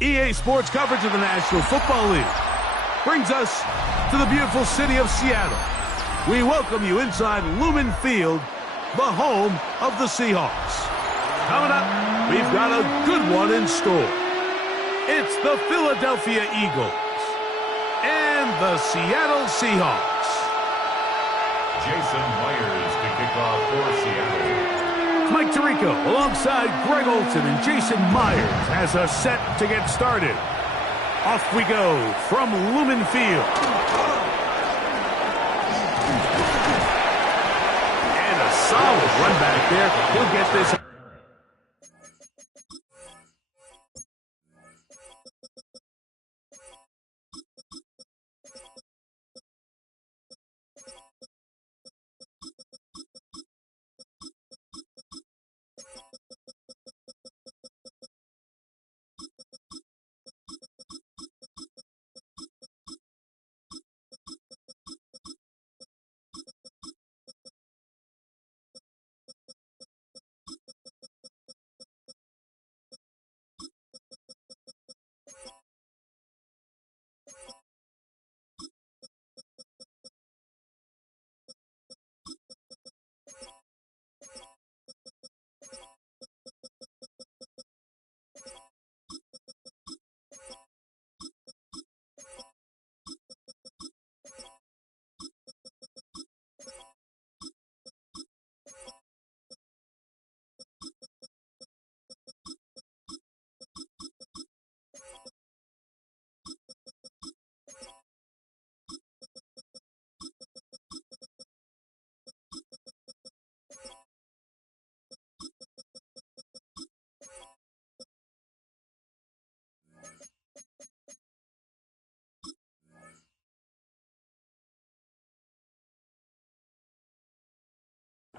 EA Sports coverage of the National Football League brings us to the beautiful city of Seattle. We welcome you inside Lumen Field, the home of the Seahawks. Coming up, we've got a good one in store. It's the Philadelphia Eagles and the Seattle Seahawks. Jason Myers to kick off for Seattle. Mike Tirico alongside Greg Olson and Jason Myers has us set to get started. Off we go from Lumen Field. And a solid run back there. He'll get this.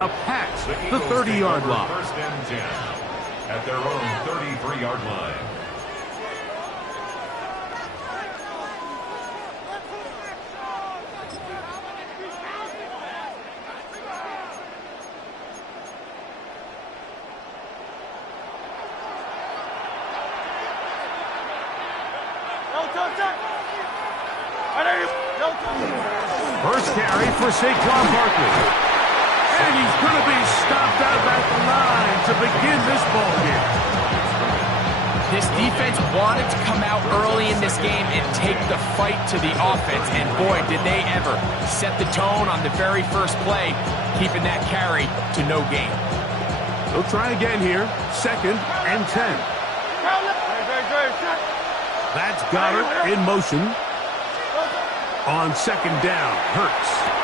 A pass, the 30-yard line. First and 10 at their own 33-yard line. First carry for Saquon Barkley. And he's going to be stopped out at the line to begin this ball game. This defense wanted to come out early in this game and take the fight to the offense. And boy, did they ever set the tone on the very first play, keeping that carry to no gain. They'll try again here. 2nd and 10. That's Goddard in motion. On 2nd down, Hurts.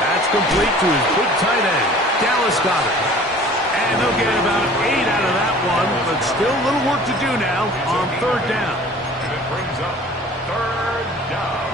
That's complete to his big tight end, Dallas Goedert. And they'll get about 8 out of that one, but still a little work to do now on 3rd down. And it brings up 3rd down.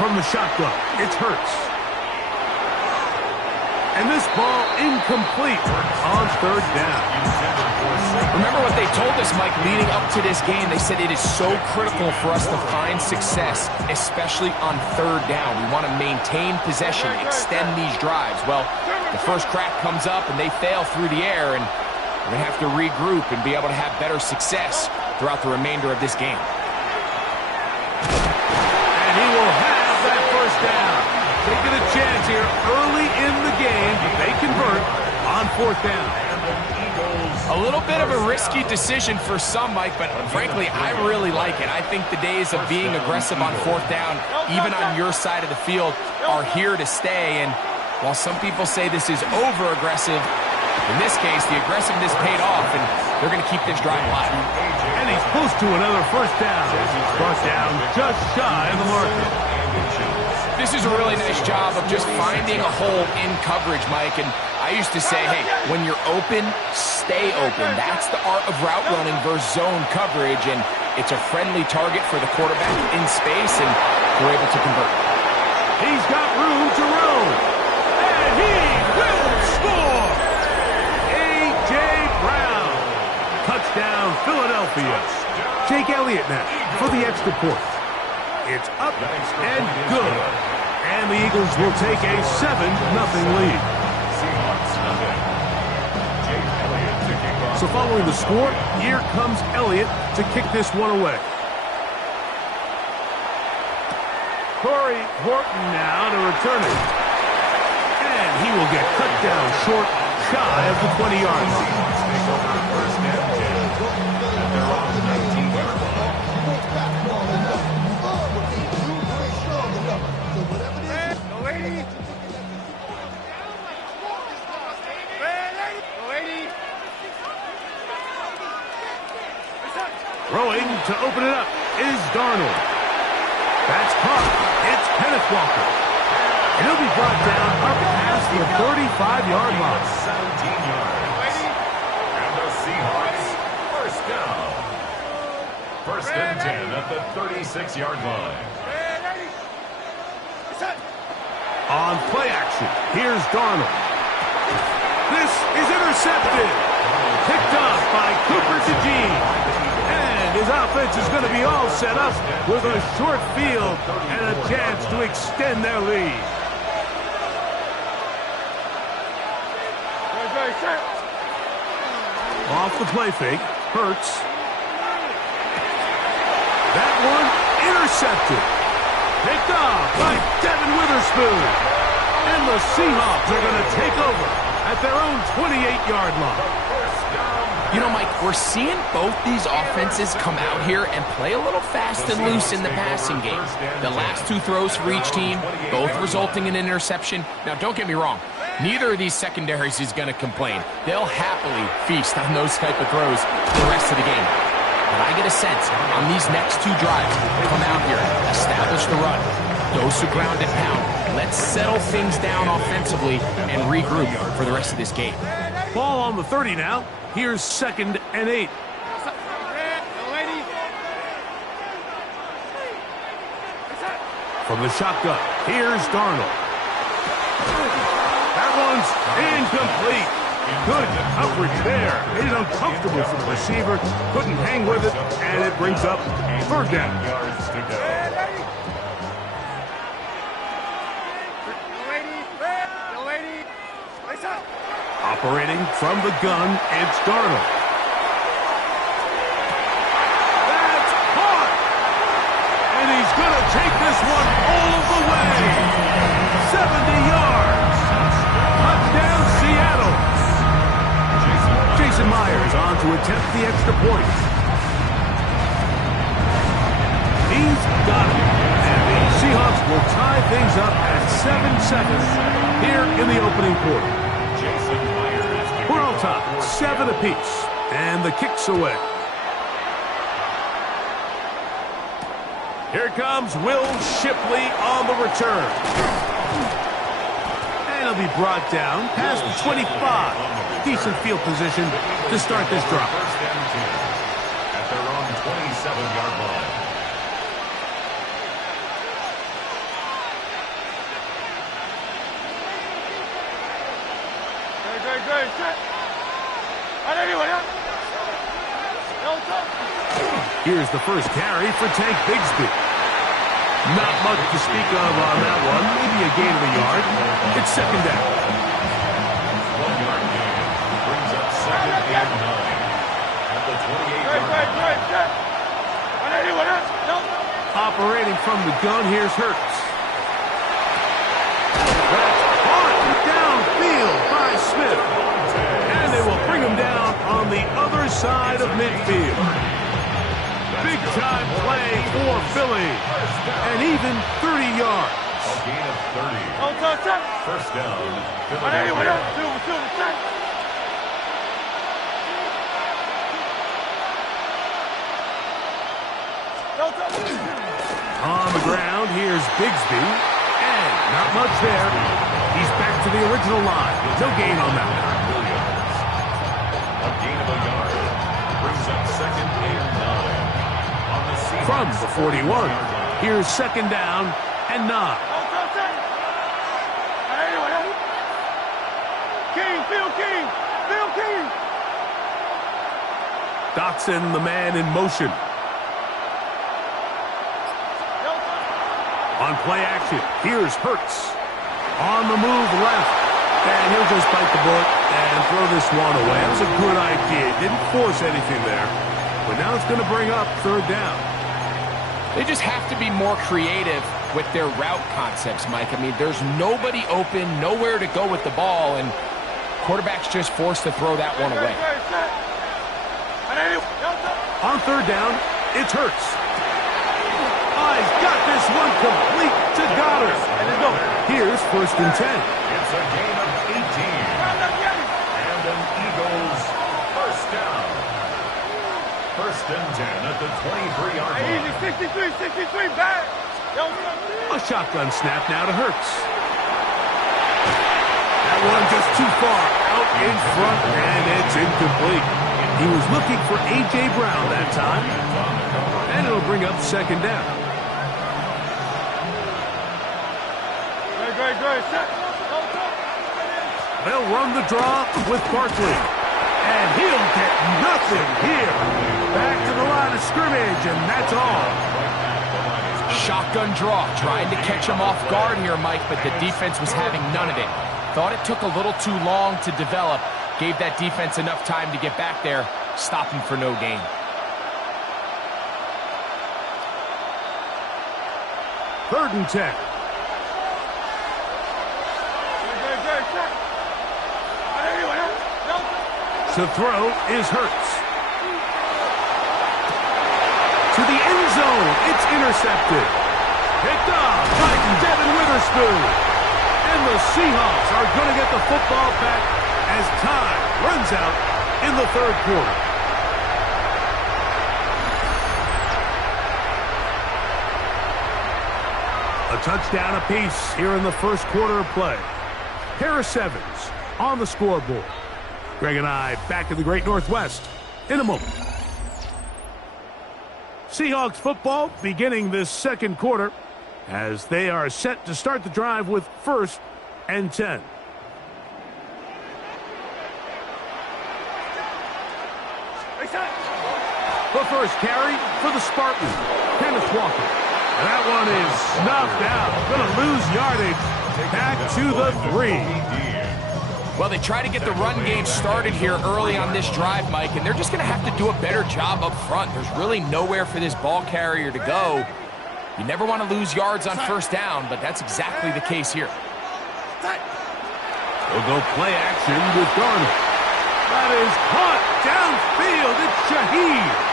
From the shotgun, it's Hurts. And this ball incomplete on 3rd down. Remember what they told us, Mike, leading up to this game. They said it is so critical for us to find success, especially on 3rd down. We want to maintain possession, extend these drives. Well, the first crack comes up and they fail through the air, and we're going to have to regroup and be able to have better success throughout the remainder of this game. And he will have that first down. Taking a chance here early in the game. They convert on 4th down. A little bit of a risky decision for some, Mike, but frankly, I really like it. I think the days of being aggressive on 4th down, even on your side of the field, are here to stay. And while some people say this is over-aggressive, in this case, the aggressiveness paid off, and they're going to keep this drive alive. And he's close to another first down. Brought down just shy of the marker. This is a really nice job of just finding a hole in coverage, Mike. And I used to say, hey, when you're open, stay open. That's the art of route running versus zone coverage. And it's a friendly target for the quarterback in space, and we're able to convert. He's got room to roam. And he will score. A.J. Touchdown, Philadelphia. Jake Elliott now for the extra point. It's up and good. And the Eagles will take a 7-0 lead. So following the score, here comes Elliott to kick this one away. Corey Horton now to return it. And he will get cut down short, shy of the 20-yard line. Throwing to open it up is Darnold. That's caught. It's Kenneth Walker. And he'll be brought down up past the 35-yard line. 17 yards. And the Seahawks, first down. First and 10 at the 36-yard line. On play action, here's Darnold. This is intercepted. Picked up by Cooper DeJean. And his offense is going to be all set up with a short field and a chance to extend their lead. Off the play fake, Hurts. That one intercepted. Picked off by Devin Witherspoon. And the Seahawks are going to take over at their own 28-yard line. You know, Mike, we're seeing both these offenses come out here and play a little fast and loose in the passing game. The last two throws for each team, both resulting in an interception. Now, don't get me wrong. Neither of these secondaries is going to complain. They'll happily feast on those type of throws for the rest of the game. But I get a sense on these next two drives, come out here, establish the run, those who ground and pound. Let's settle things down offensively and regroup for the rest of this game. Ball on the 30 now. Here's 2nd and 8. From the shotgun, here's Darnold. That one's incomplete. Good coverage there. Made it uncomfortable for the receiver. Couldn't hang with it, and it brings up 3rd down. Yards to go. Operating from the gun, it's Darnold. That's caught! And he's going to take this one all the way. 70 yards. Touchdown, Seattle. Jason Myers on to attempt the extra point. He's got it. And the Seahawks will tie things up at 7 seconds here in the opening quarter. We're on top, 7 apiece, and the kick's away. Here comes Will Shipley on the return. And he'll be brought down past the 25. Decent field position to start this drive. First and 10 at their own 27-yard line. Here's the first carry for Tank Bigsby. Not much to speak of on that one. Maybe a gain of a yard. It's 2nd down. 1-yard gain brings up 2nd and 9 at the 28-yard line. Operating from the gun, here's Hurts. That's caught downfield by Smith. And they will bring him down on the other side of midfield. Big-time play for Philly. And even 30 yards. A gain of 30. First down, Philadelphia. On the ground, here's Bigsby. And not much there. He's back to the original line. No gain on that one. A gain of a yard brings up 2nd and 9. From the 41, here's 2nd down and 9. King, Phil King, Phil King. Dotson, the man in motion. On play action, here's Hurts. On the move left. And he'll just bite the bullet and throw this one away. That was a good idea. Didn't force anything there. But now it's going to bring up third down. They just have to be more creative with their route concepts, Mike. I mean, there's nobody open, nowhere to go with the ball, and quarterback's just forced to throw that one away. On third down, it's Hurts. Oh, he's got this one complete to Goddard. Here's 1st and 10. It's a gain of 18. And an Eagles first down. 1st and 10 at the 23-yard line. Back. A shotgun snap now to Hurts. That one just too far out in front, and it's incomplete. He was looking for A.J. Brown that time, and it'll bring up 2nd down. They'll run the draw with Barkley, and he'll get nothing here. Back to the line of scrimmage, and that's all. Shotgun draw, trying to catch him off guard here, Mike, but the defense was having none of it. Thought it took a little too long to develop. Gave that defense enough time to get back there, stop him for no gain. Third and 10. To throw is Hurts. To the end zone. It's intercepted. Picked off by Devin Witherspoon. And the Seahawks are going to get the football back as time runs out in the 3rd quarter. A touchdown apiece here in the 1st quarter of play. Harris Evans on the scoreboard. Greg and I back in the Great Northwest in a moment. Seahawks football beginning this 2nd quarter as they are set to start the drive with 1st and 10. The first carry for the Spartans, Kenneth Walker. And that one is snuffed out. Going to lose yardage. Back to the 3. Well, they try to get the run game started here early on this drive, Mike, and they're just going to have to do a better job up front. There's really nowhere for this ball carrier to go. You never want to lose yards on 1st down, but that's exactly the case here. We'll go play action with Garner. That is caught downfield. It's Shaheed.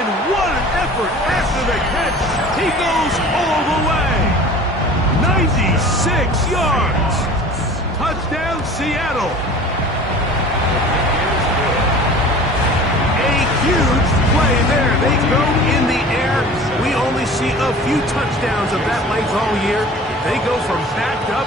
And what an effort after the catch. He goes all the way. 96 yards. Touchdown, Seattle. A huge play there. They go in the air. We only see a few touchdowns of that length all year. They go from backed up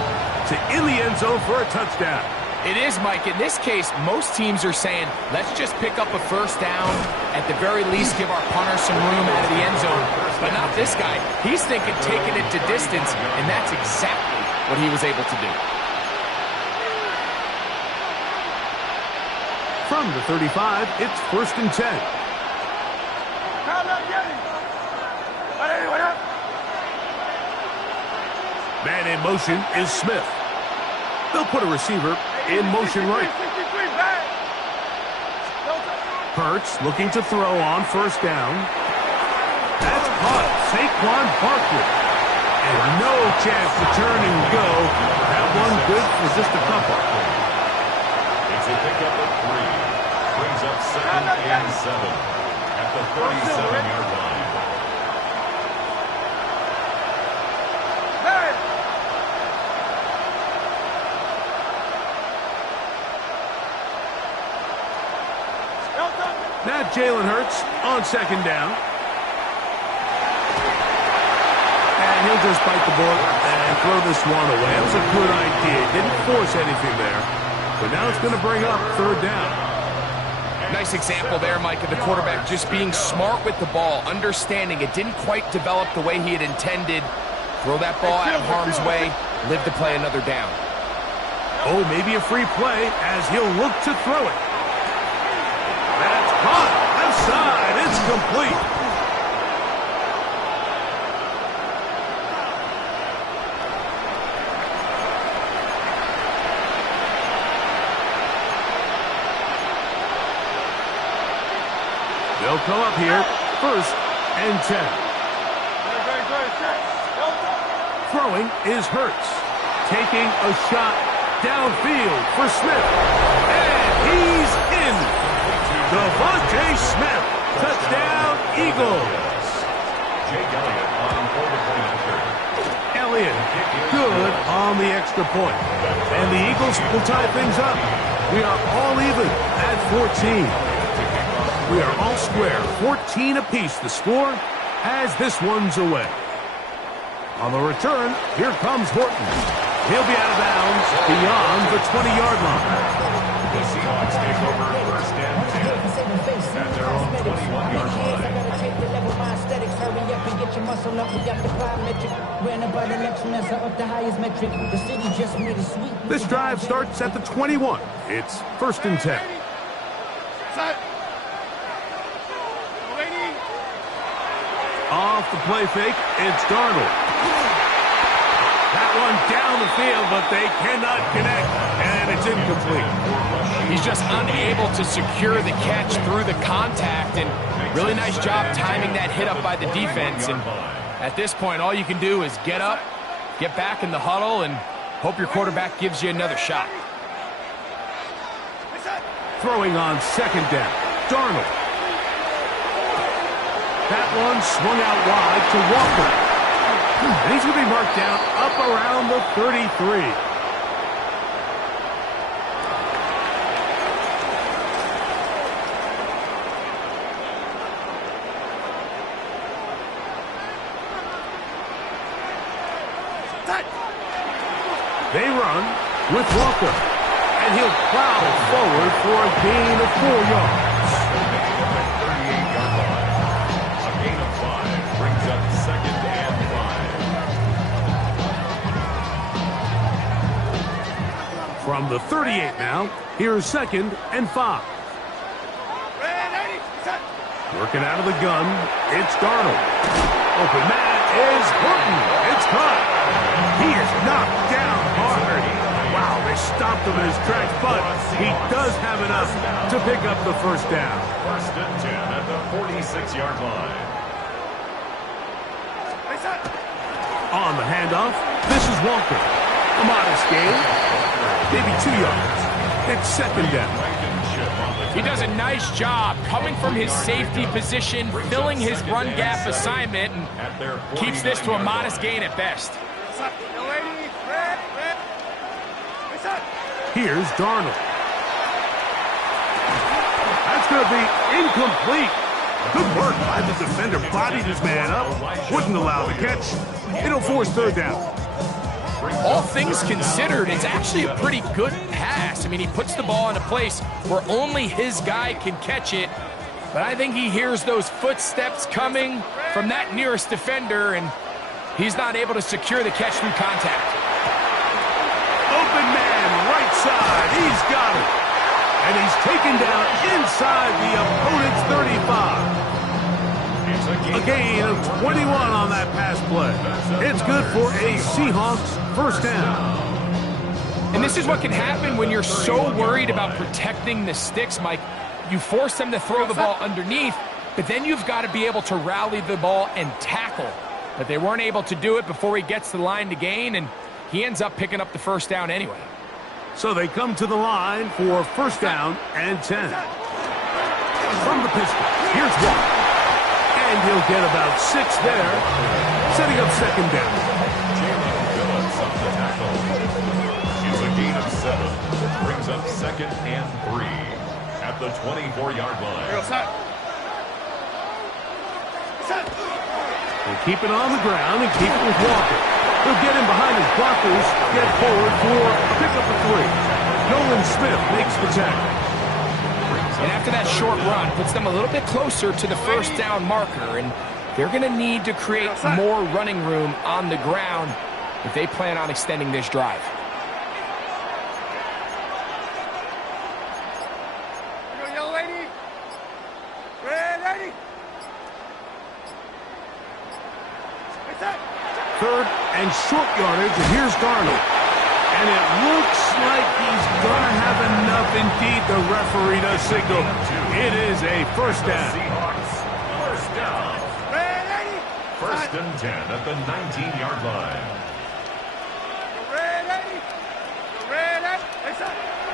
to in the end zone for a touchdown. It is, Mike. In this case, most teams are saying, let's just pick up a 1st down. At the very least, give our punter some room out of the end zone. But not this guy. He's thinking taking it to distance, and that's exactly what he was able to do. From the 35, it's 1st and 10. Man in motion is Smith. They'll put a receiver in motion right. Hurts looking to throw on 1st down. That's caught. Saquon Barkley. And no chance to turn and go. That one good for just a couple. It's a pickup of 3. Brings up 2nd and 7 at the 37-yard line. Now Jalen Hurts on 2nd down. And he'll just bite the bullet and throw this one away. That was a good idea. Didn't force anything there. But now it's going to bring up 3rd down. Nice example there, Mike, of the quarterback just being smart with the ball, understanding it didn't quite develop the way he had intended. Throw that ball out of harm's way, live to play another down. Oh, maybe a free play as he'll look to throw it. That's caught. Left side. It's complete. They'll come up here, 1st and 10. Throwing is Hurts. Taking a shot downfield for Smith. And he's in. Devontae Smith. Touchdown, Eagles. Jake Elliott on for the point. Elliott, good on the extra point. And the Eagles will tie things up. We are all even at 14. We are all square, 14 apiece the score as this one's away. On the return, here comes Horton. He'll be out of bounds beyond the 20-yard line. The Seahawks take over 1st and 10 at their own 21-yard line. This drive starts at the 21. It's 1st and 10. Off the play fake, it's Darnold. That one down the field, but they cannot connect, and it's incomplete. He's just unable to secure the catch through the contact, and really nice job timing that hit up by the defense. And at this point, all you can do is get up, get back in the huddle, and hope your quarterback gives you another shot. Throwing on 2nd down, Darnold. That one swung out wide to Walker. And he's going to be marked down up around the 33. They run with Walker. And he'll plow forward for a gain of 4 yards. From the 38 now, here's 2nd and 5. Working out of the gun, it's Darnold. Open man is Horton. It's caught. He is knocked down hard. Wow, they stopped him in his tracks, but he does have enough to pick up the 1st down. 1st and 10 at the 46-yard line. On the handoff, this is Walker. A modest gain. Maybe 2 yards. It's 2nd down. He does a nice job coming from his safety position, filling his run gap assignment, and keeps this to a modest gain at best. Here's Darnold. That's going to be incomplete. Good work by the defender. Bodied his man up. Wouldn't allow the catch. It'll force 3rd down. All things considered, it's actually a pretty good pass. I mean, he puts the ball in a place where only his guy can catch it. But I think he hears those footsteps coming from that nearest defender, and he's not able to secure the catch through contact. Open man, right side. He's got it. And he's taken down inside the opponent's 35. A gain of 21 on that pass play. It's good for a Seahawks 1st down. And this is what can happen when you're so worried about protecting the sticks, Mike. You force them to throw the ball underneath, but then you've got to be able to rally the ball and tackle. But they weren't able to do it before he gets to the line to gain, and he ends up picking up the 1st down anyway. So they come to the line for 1st down and 10. From the pistol, here's Walker. And he'll get about 6 there, setting up 2nd down. Jalen Phillips up the tackle. It's a gain of 7. Brings up 2nd and 3 at the 24-yard line. We'll keep it on the ground and keep it with Walker. He'll get in behind his blockers, get forward for a pickup of 3. Nolan Smith makes the tackle. And after that short run, puts them a little bit closer to the 1st down marker, and they're going to need to create more running room on the ground if they plan on extending this drive. Third and short yardage, and here's Darnold. And it looks like he's going to have enough. Indeed, the referee does signal. It is a first down. First down. First and 10 at the 19-yard line.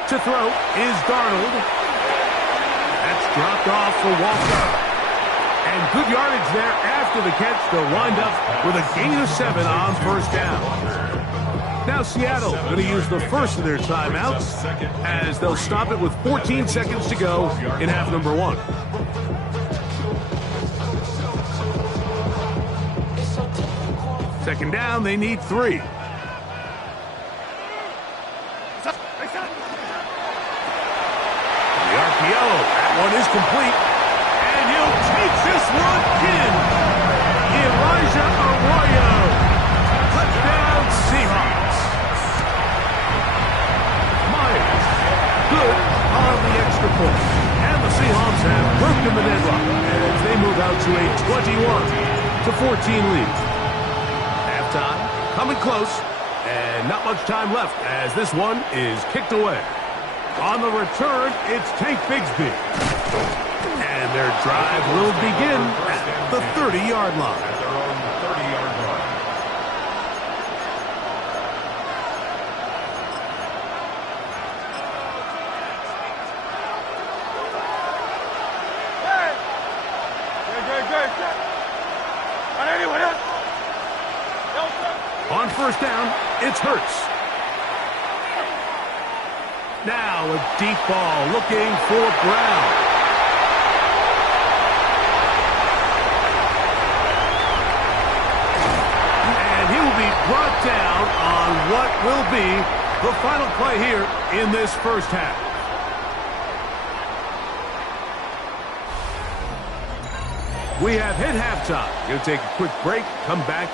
To throw is Darnold. That's dropped off for Walker. And good yardage there after the catch. They'll wind up with a gain of 7 on first down. Now Seattle going to use the first of their timeouts as they'll stop it with 14 seconds to go in half number 1. Second down, they need 3. The RPO, that one is complete. And he'll take this one in. Elijah Arroyo. Touchdown, Seahawks. Myers, good on the extra point. And the Seahawks have broken the deadlock as they move out to a 21-14 lead. Halftime, coming close, and not much time left as this one is kicked away. On the return, it's Tank Bigsby. And their drive will begin at the 30-yard line. At their own 30-yard line. On first down, it's Hurts. Now a deep ball looking for Brown. And he will be brought down on what will be the final play here in this first half. We have hit halftime. Going to take a quick break, come back,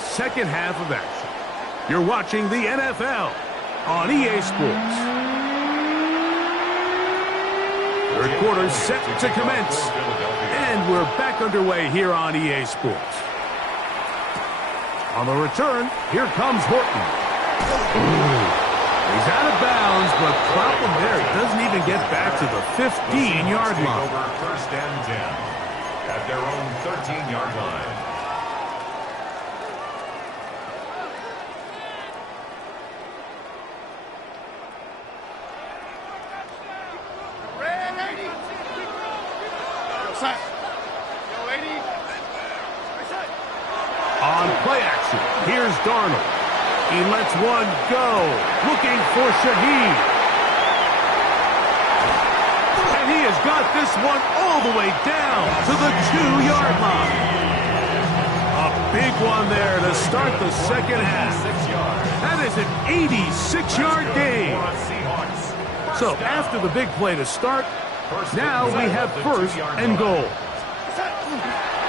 second half of action. You're watching the NFL on EA Sports. Third quarter set to commence, and we're back underway here on EA Sports. On the return, here comes Horton. He's out of bounds, but problem there, he doesn't even get back to the 15-yard line. Over first and 10 at their own 13-yard line. On play action, here's Darnold. He lets one go, looking for Shaheed. And he has got this one all the way down to the 2-yard line. A big one there to start the second half. That is an 86-yard gain. So after the big play to start, now we have first and goal.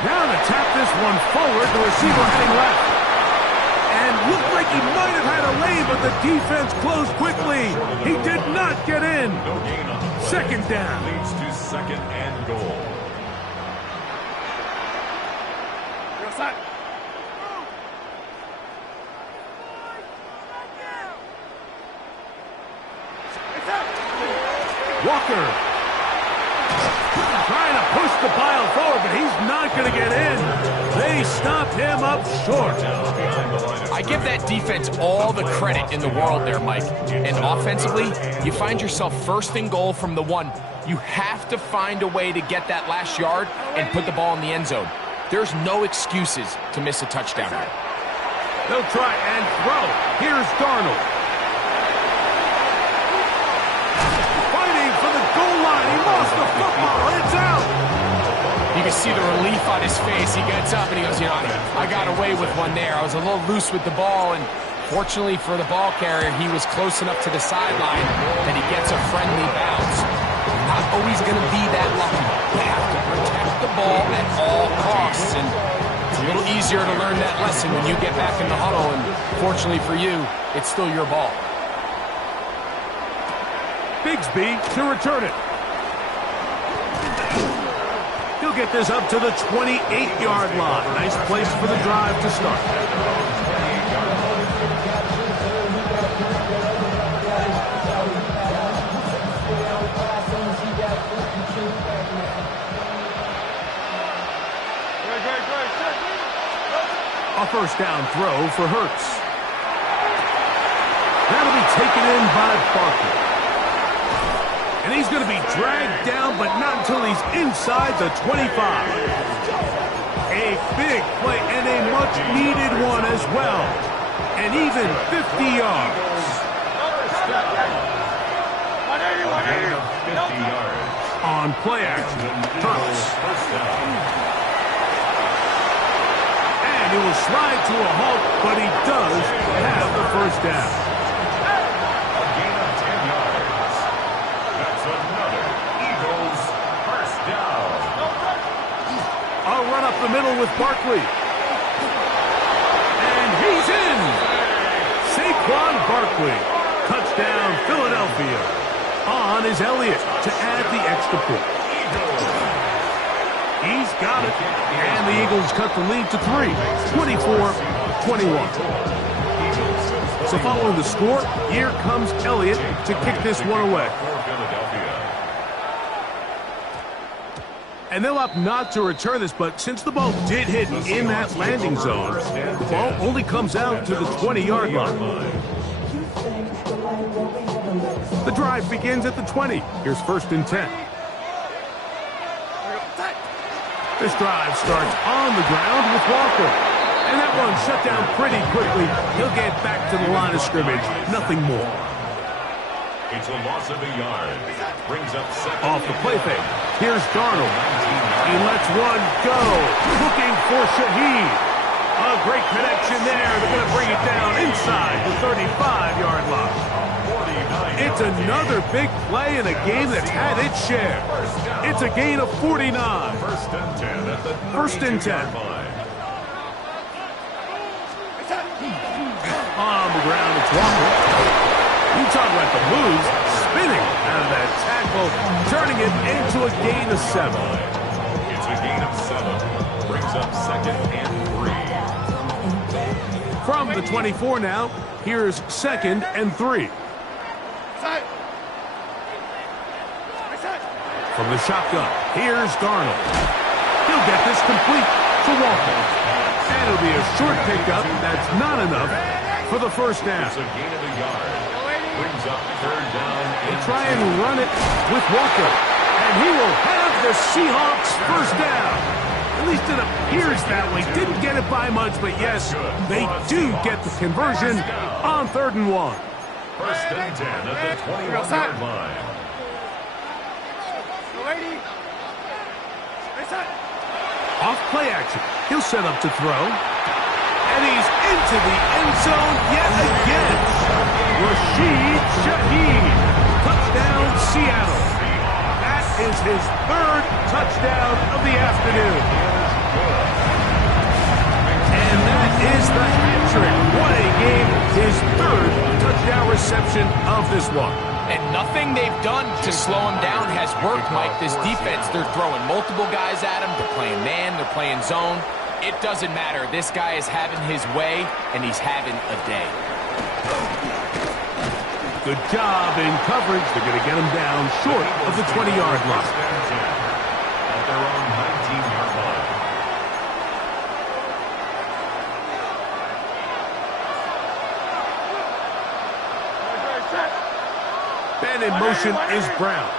Now to tap this one forward, the receiver heading left. And looked like he might have had a lane, but the defense closed quickly. He did not get in. Second down. Leads to second and goal. Walker. Trying to push the pile forward, but he's not going to get in. They stopped him up short. I give that defense all the credit in the world there, Mike. And offensively, you find yourself first and goal from the 1. You have to find a way to get that last yard and put the ball in the end zone. There's no excuses to miss a touchdown here. They'll try and throw. Here's Darnold. Fighting for the goal line. He lost the football. It's out. You can see the relief on his face. He gets up and he goes, you know, I got away with one there. I was a little loose with the ball, and fortunately for the ball carrier, he was close enough to the sideline that he gets a friendly bounce. Not always going to be that lucky. You have to protect the ball at all costs, and it's a little easier to learn that lesson when you get back in the huddle, and fortunately for you, it's still your ball. Bigsby to return it. He'll He'll get this up to the 28-yard line. Nice place for the drive to start. A first down throw for Hurts. That'll be taken in by Barkley. And he's going to be dragged down, but not until he's inside the 25. A big play and a much-needed one as well. And even 50 yards. On play action, Hurts. And it will slide to a halt, but he does have the first down. A gain of 10 yards. That's another Eagles first down. A run up the middle with Barkley. And he's in. Saquon Barkley. Touchdown, Philadelphia. On is Elliott to add the extra point. He's got it. And the Eagles cut the lead to 3, 24-21. So following the score, here comes Elliott to kick this one away. And they'll opt not to return this, but since the ball did hit in that landing zone, the ball only comes out to the 20-yard line. The drive begins at the 20. Here's 1st and 10. This drive starts on the ground with Walker. And that one shut down pretty quickly. He'll get back to the line of scrimmage. Nothing more. It's a loss of a yard. Brings up second. Off the play fake. Here's Darnold. He lets one go. Looking for Shaheed. A great connection there. They're going to bring it down inside the 35-yard line. It's another big play in a game that's had its share. It's a gain of 49. 1st and 10 at the 1st and 10. line. On the ground, it's Walker. You talk about the moves, spinning out of that tackle, turning it into a gain of 7. It's a gain of 7. Brings up 2nd and 3. From the 24 now, here's 2nd and 3. From the shotgun, here's Darnold. He'll get this complete to Walker. And it'll be a short pickup. That's not enough for the first down. It's a gain of a yard. Brings up 3rd down. They try and run it with Walker. And he will have the Seahawks first down. At least it appears that way. Didn't get it by much, but yes, they do get the conversion on 3rd and 1. 1st and 10 at the 21-yard line. Off play action. He'll set up to throw. And he's into the end zone yet again. Rashid Shaheed. Touchdown, Seattle. That is his 3rd touchdown of the afternoon. And that is the hat trick. What a game. His 3rd touchdown reception of this one. And nothing they've done to slow him down has worked, Mike. This defense, they're throwing multiple guys at him. They're playing man, they're playing zone. It doesn't matter. This guy is having his way, and he's having a day. Good job in coverage. They're going to get him down short of the 20-yard line. At their own 19-yard line. And in motion is Brown.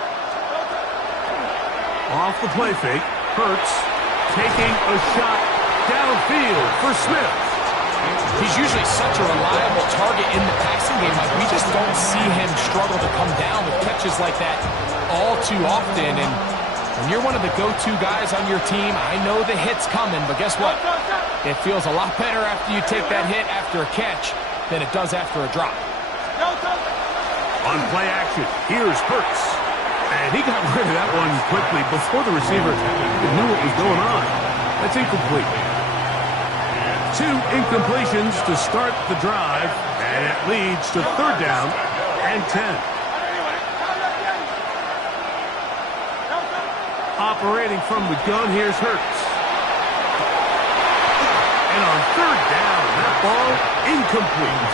Off the play fake, Hurts taking a shot downfield for Smith. He's usually such a reliable target in the passing game. Like, we just don't see him struggle to come down with catches like that all too often. And when you're one of the go-to guys on your team, I know the hit's coming, but guess what? It feels a lot better after you take that hit after a catch than it does after a drop. On play action, here's Hurts. And he got rid of that one quickly before the receiver knew what was going on. That's incomplete. 2 incompletions to start the drive, and it leads to 3rd down and 10. Operating from the gun, here's Hurts. And on third down, that ball incomplete.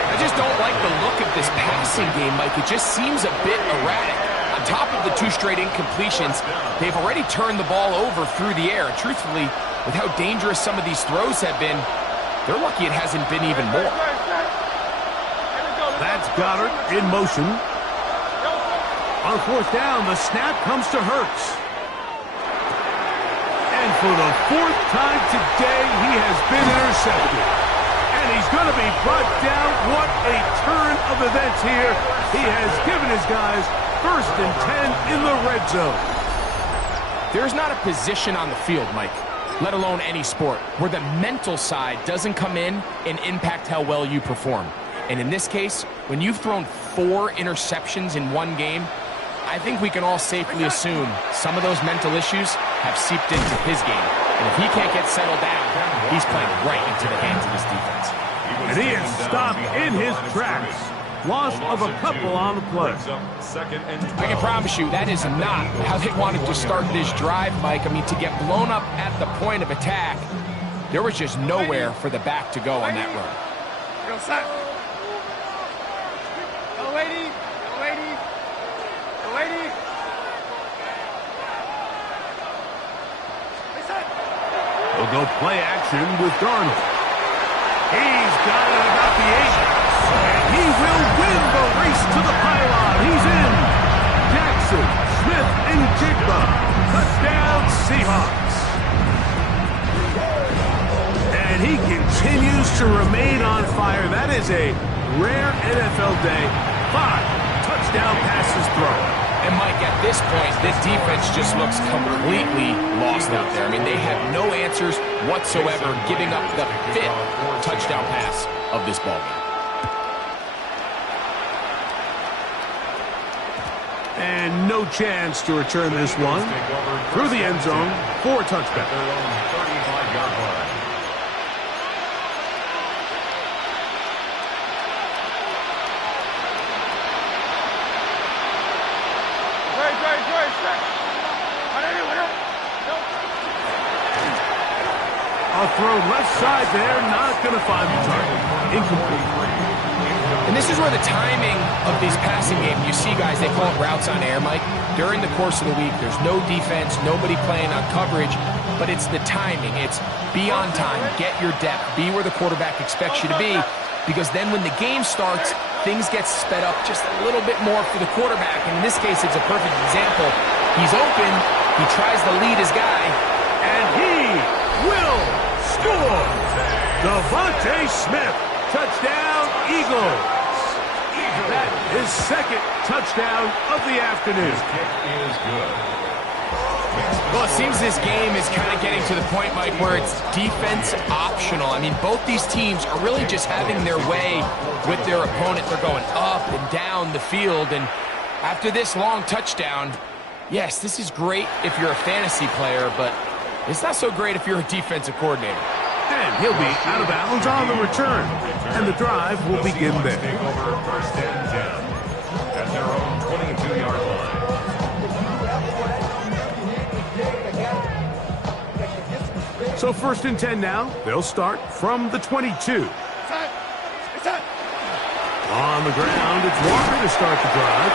I just don't like the look of this passing game, Mike. It just seems a bit erratic. On top of the 2 straight incompletions, they've already turned the ball over through the air. Truthfully, with how dangerous some of these throws have been, they're lucky it hasn't been even more. That's Goddard in motion. On fourth down, the snap comes to Hurts. And for the 4th time today, he has been intercepted. And he's going to be brought down. What a turn of events here. He has given his guys 1st and 10 in the red zone. There's not a position on the field, Mike, let alone any sport, where the mental side doesn't come in and impact how well you perform. And in this case, when you've thrown 4 interceptions in one game, I think we can all safely assume some of those mental issues have seeped into his game. And if he can't get settled down, he's playing right into the hands of this defense. And he is stopped in his tracks. Loss of a couple on the play. I can promise you that is not how they wanted to start this drive, Mike. I mean, to get blown up at the point of attack, there was just nowhere for the back to go on that run. We'll go play action with Darnold. He's got it about the 8. And he will win the race to the pylon. He's in. Jackson, Smith, and Jigba. Touchdown, Seahawks. And he continues to remain on fire. That is a rare NFL day. 5 touchdown passes thrown. And, Mike, at this point, this defense just looks completely lost out there. I mean, they have no answers whatsoever, giving up the 5th touchdown pass of this ballgame. And no chance to return this one. Through the end zone for a touchback. A throw left side there, not going to find the target. Incomplete. And this is where the timing of these passing games, you see guys, they call it routes on air, Mike. During the course of the week, there's no defense, nobody playing on coverage, but it's the timing. It's be on time, get your depth, be where the quarterback expects you to be, because then when the game starts, things get sped up just a little bit more for the quarterback. And in this case, it's a perfect example. He's open, he tries to lead his guy, and he will score. Devontae Smith, touchdown, Eagles. That is 2nd touchdown of the afternoon. His kick is good. Well, it seems this game is kind of getting to the point, Mike, where it's defense optional. I mean, both these teams are really just having their way with their opponent. They're going up and down the field, and after this long touchdown, yes, this is great if you're a fantasy player, but it's not so great if you're a defensive coordinator. And he'll be out of bounds on the return. And the drive will begin there. Take over 1st and 10 at their own 22-yard line. So 1st and 10 now. They'll start from the 22. On the ground, it's Walker to start the drive.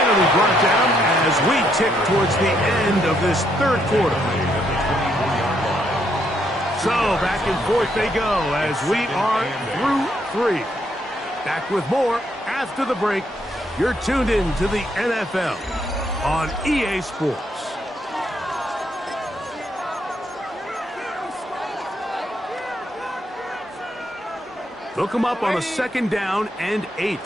And it'll be brought down as we tick towards the end of this 3rd quarter. So back and forth they go as we are through 3. Back with more after the break. You're tuned in to the NFL on EA Sports. Look them up on a 2nd down and 8.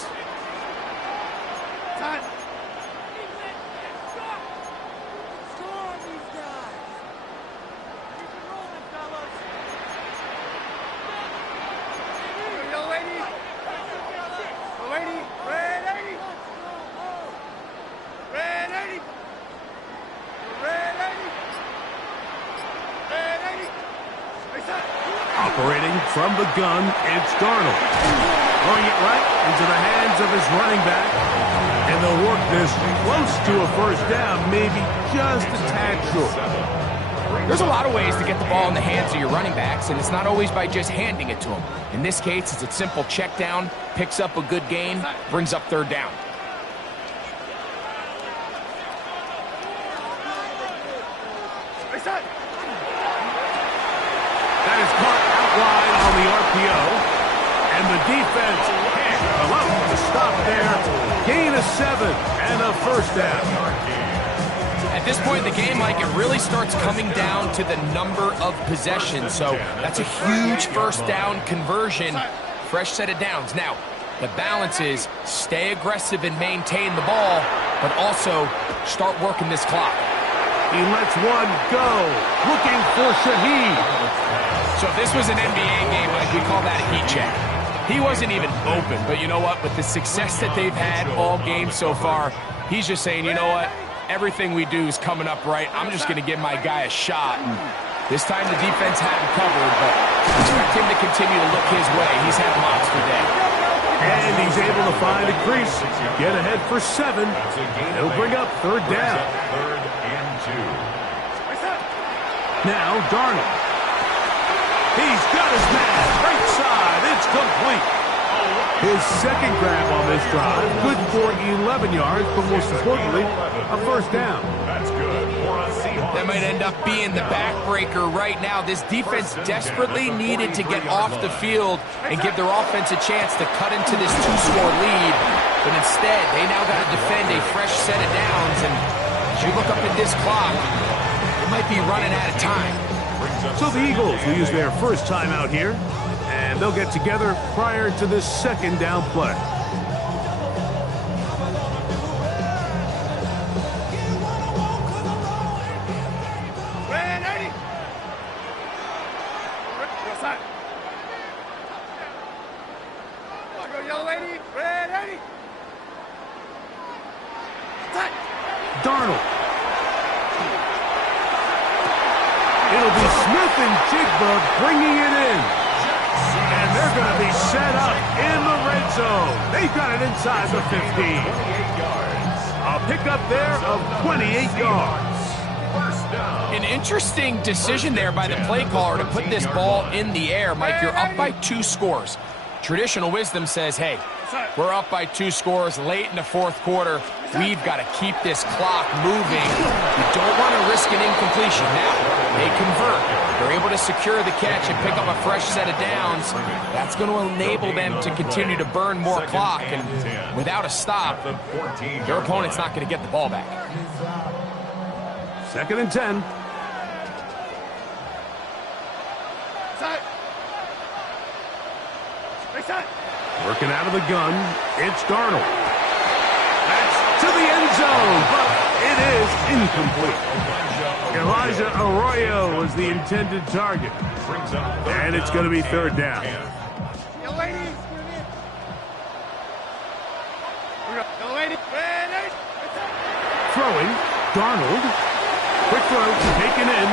Operating from the gun, it's Darnold. Throwing it right into the hands of his running back. And they'll work this close to a first down, maybe just a tad short. There's a lot of ways to get the ball in the hands of your running backs, and it's not always by just handing it to them. In this case, it's a simple check down, picks up a good gain, brings up third down. That is caught out wide on the RPO, and the defense can't come up to stop there. Gain of 7 and a first down. At this point in the game, Mike, it really starts coming down to the number of possessions. So that's a huge first down conversion. Fresh set of downs. Now, the balance is stay aggressive and maintain the ball, but also start working this clock. He lets one go, looking for Shaheed. So if this was an NBA game, Mike, we call that a heat check. He wasn't even open, but you know what? With the success that they've had all game so far, he's just saying, you know what? Everything we do is coming up right. I'm just going to give my guy a shot. And this time the defense had him covered, but expect him to continue to look his way. He's had a monster day. And he's able to find a crease, get ahead for 7. He'll bring up third down. Third and 2. Now Darnold. He's got his man. Right side. It's complete. His second grab on this drive. Good for 11 yards, but most importantly, a first down. That's good for a Seahawks. That might end up being the backbreaker right now. This defense desperately needed to get off the field and give their offense a chance to cut into this 2-score lead. But instead, they now got to defend a fresh set of downs. And as you look up at this clock, it might be running out of time. So the Eagles will use their first time out here, and they'll get together prior to this second down play. Darnold. It'll be Smith and Jigba bringing it in. And they're going to be set up in the red zone. They've got it inside the 15. A pickup there of 28 yards. An interesting decision there by the play caller to put this ball in the air. Mike, you're up by 2 scores. Traditional wisdom says, hey, we're up by 2 scores late in the fourth quarter. We've got to keep this clock moving. You don't want to risk an incompletion. Now, they convert. They're able to secure the catch and pick up a fresh set of downs. That's going to enable them to continue to burn more clock. And without a stop, their opponent's not going to get the ball back. 2nd and 10. Working out of the gun, it's Darnold. That's to the end zone, but it is incomplete. Elijah Arroyo was the intended target. And it's going to be third down. Throwing, Darnold. Quick throw, taken in.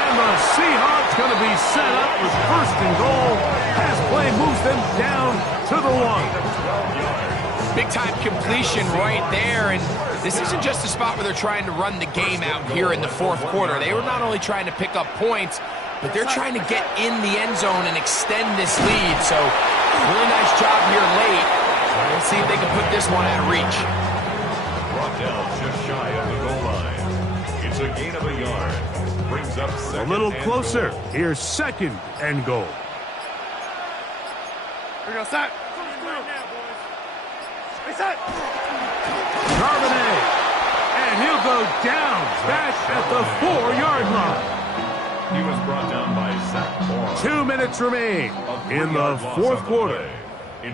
And the Seahawks going to be set up with 1st and goal. Pass play moves them down to the 1. Big-time completion right there, and this isn't just a spot where they're trying to run the game out here in the fourth quarter. They were not only trying to pick up points, but they're trying to get in the end zone and extend this lead. So, really nice job here late. Let's see if they can put this one out of reach. Brought down just shy of the goal line. It's a gain of a yard. Brings up a little closer. Here's 2nd and goal. Here we go, set. Charbonnet, and he'll go down back at the 4-yard line. He was brought down by Zach Moore. 2 minutes remain in the fourth quarter.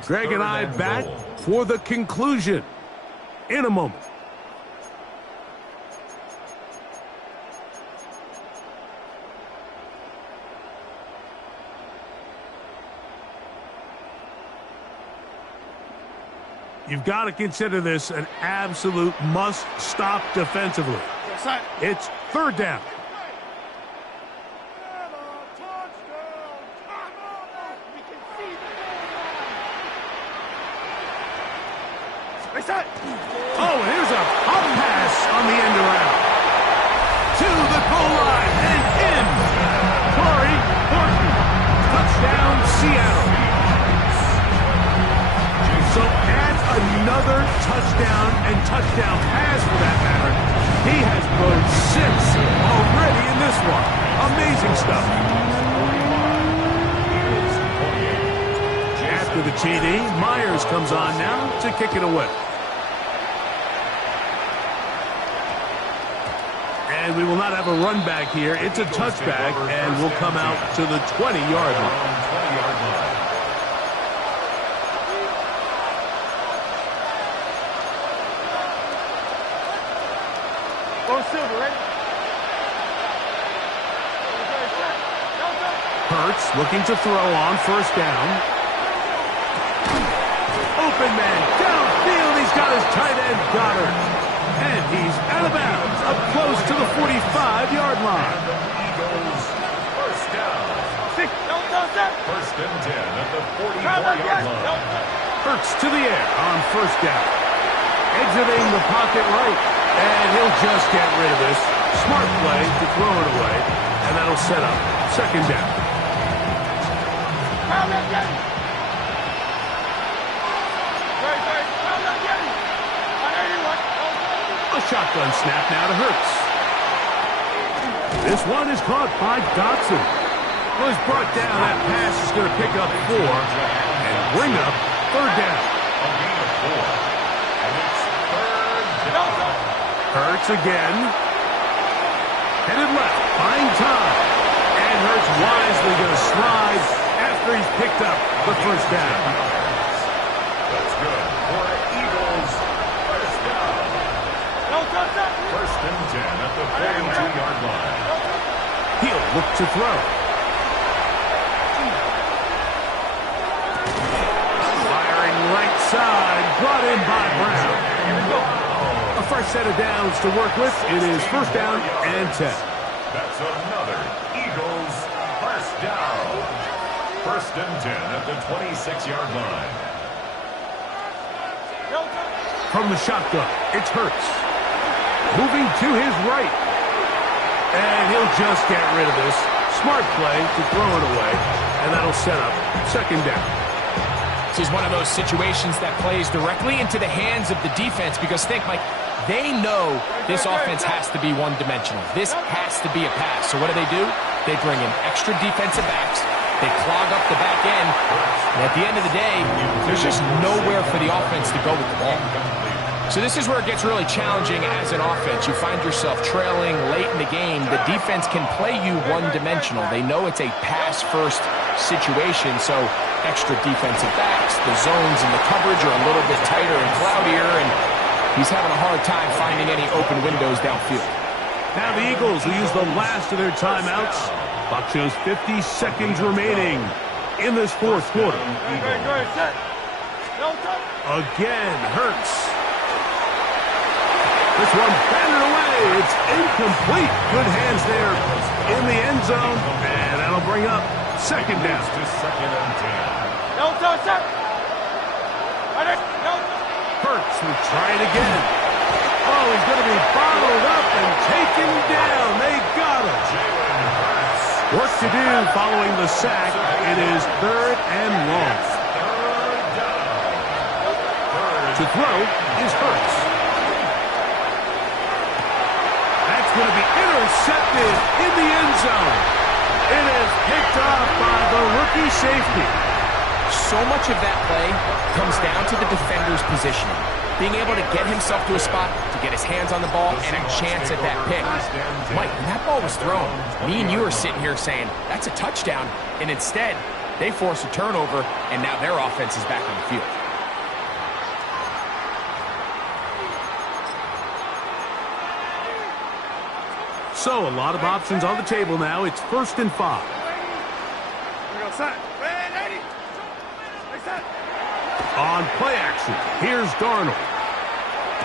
Greg and I back for the conclusion in a moment. You've got to consider this an absolute must-stop defensively. It's third down. Oh, and here's a pop pass on the end around. To the goal line and in. Corey Horton. Touchdown, Seattle. So add another touchdown and touchdown pass for that matter. He has thrown 6 already in this one. Amazing stuff. After the TD, Myers comes on now to kick it away. And we will not have a run back here. It's a touchback, and we'll come out to the 20-yard line. Hurts looking to throw on first down. Open man downfield. He's got his tight end Goddard. And he's out of bounds up close to the 45-yard line. Eagles first down. First and 10 at the 44-yard line. Hurts to the air on first down. Exiting the pocket right. And he'll just get rid of this. Smart play to throw it away. And that'll set up second down. A shotgun snap now to Hurts. This one is caught by Dotson. Was brought down. That pass is going to pick up 4 and bring up third down. A gain of 4. And it's third down. Hurts again. Headed left. Buying time. And Hurts wisely going to slide after he's picked up the first down. That's good for Eagles first down. First and 10 at the 42-yard line. He'll look to throw. Firing right side. Brought in by Brown. A fresh set of downs to work with. It is first down and 10. That's another Eagles first down. First and 10 at the 26-yard line. From the shotgun, it's Hurts. Moving to his right. And he'll just get rid of this. Smart play to throw it away. And that'll set up second down. This is one of those situations that plays directly into the hands of the defense because think, Mike, they know this offense has to be one-dimensional. This has to be a pass. So what do? They bring in extra defensive backs. They clog up the back end. And at the end of the day, there's just nowhere for the offense to go with the ball. So this is where it gets really challenging as an offense. You find yourself trailing late in the game. The defense can play you one-dimensional. They know it's a pass-first situation, so extra defensive backs, the zones and the coverage are a little bit tighter and cloudier, and he's having a hard time finding any open windows downfield. Now the Eagles will use the last of their timeouts. Clock shows 50 seconds remaining in this fourth quarter. Again, Hurts. This one batted away. It's incomplete. Good hands there in the end zone. And that'll bring up second down. To second and 10. Hurts will try it again. Oh, he's going to be bottled up and taken down. They got him. Work to do following the sack. It is third and long. To throw is Hurts. Going to be intercepted in the end zone. It is picked off by the rookie safety. So much of that play comes down to the defender's positioning. Being able to get himself to a spot, to get his hands on the ball, and a chance at that pick. Mike, when that ball was thrown, me and you are sitting here saying, that's a touchdown. And instead, they force a turnover, and now their offense is back on the field. So, a lot of options on the table now. It's first and 5. On play action, here's Darnold.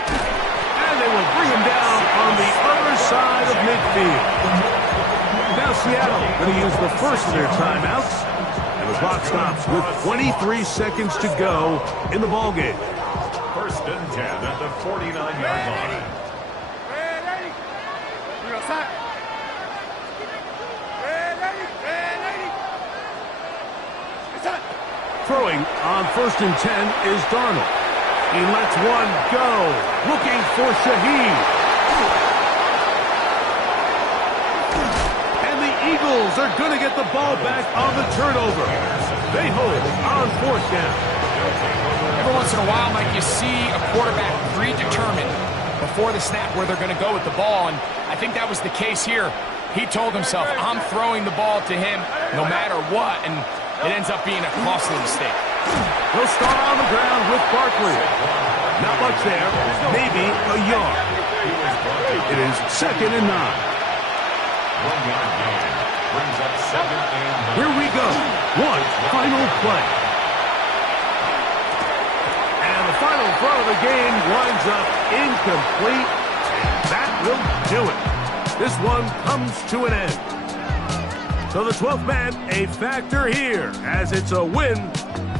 And they will bring him down on the other side of midfield. Now Seattle going to use the first of their timeouts. And the clock stops with 23 seconds to go in the ballgame. First First and 10 at the 49-yard line. Throwing on first and 10 is Darnold. He lets one go, looking for Shaheed. And the Eagles are going to get the ball back on the turnover. They hold on fourth down. Every once in a while, Mike, you see a quarterback predetermined before the snap where they're going to go with the ball, and I think that was the case here. He told himself, I'm throwing the ball to him no matter what, and it ends up being a costly mistake. They'll start on the ground with Barkley. Not much there, maybe a yard. It is 2nd and 9. 1-yard gain brings up 2nd and 9. Here we go. One final play. And the final throw of the game winds up incomplete. And that will do it. This one comes to an end. So the 12th man, a factor here, as it's a win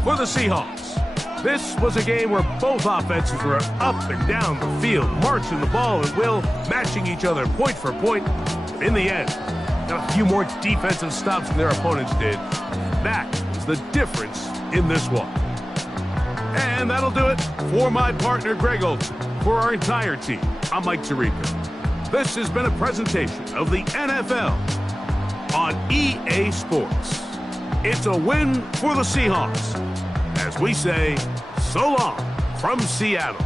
for the Seahawks. This was a game where both offenses were up and down the field, marching the ball and will, matching each other point for point. In the end, got a few more defensive stops than their opponents did. That was the difference in this one. And that'll do it for my partner, Greg Olson. For our entire team, I'm Mike Tirico. This has been a presentation of the NFL on EA Sports. It's a win for the Seahawks, as we say so long from Seattle.